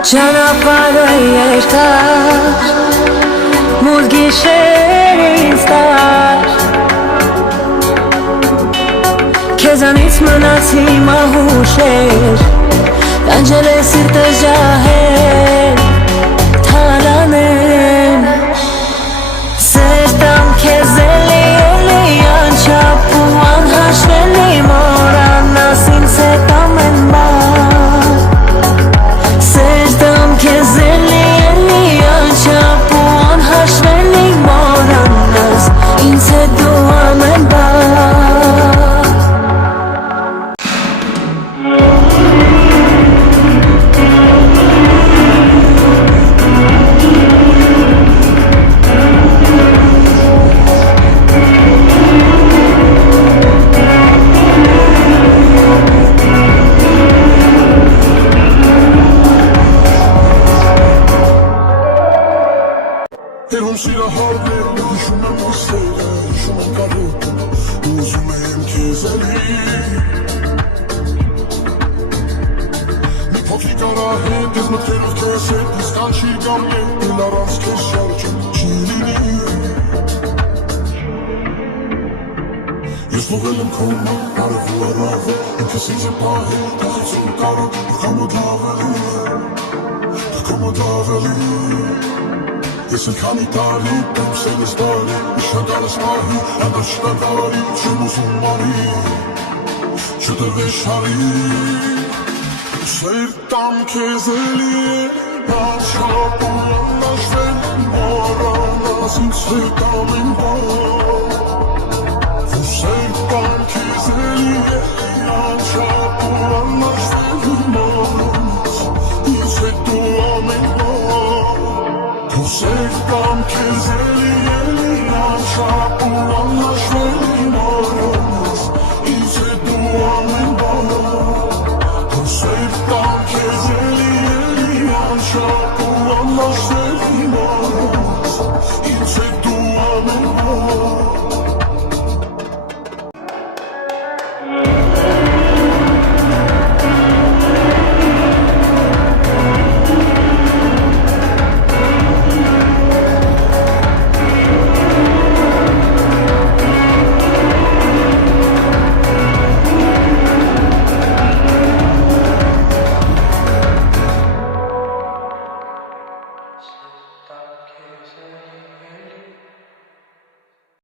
Ճանապարհը երկար, մութ գիշեր ինձ տար, քեզանից մնացի մահուշեր, տանջել է սիրտը ջահել, թալանել, սերտամ քեզ էլի անչափ ու անհաշվելի, մորանաս ինձ հետ ամեն բան, սերտամ քեզ էլի անչափ ու անհաշվելի, մորանաս ինձ հետ դու ամեն բան. Երում սիրահարն եմ, հիշում եմ ու սերը, հիշում եմ կարոտը, ուզում եմ քեզ էլի Մի փոքրիկ արահետ, ես մտքերով քեզ հետ, իսկ անչիր կամ ետ, էլ առանց քեզ շարջում չի լինի Ես լողել եմ քո մոտ, արև ու առավը, ինքս ինձ է պահել, կախեցում կարոտ, կամոտ ավելի Ես էլ քանի տարի, տեմ սենս տարի, իշագարս պահի, անդր շտակարի, չեմ ուզում մարի, չտրվես շարի Սերտամ քեզ էլի անչափ ու անհաշվել, մորանաս ինձ հետ ամեն բան Սերտամ քեզ էլի անչափ ու անհաշվել, մորանաս ինձ հետ դու ամեն բան Սերտամ քեզ էլի անչափ ու անհաշվելի, մորանաս ինձ հետ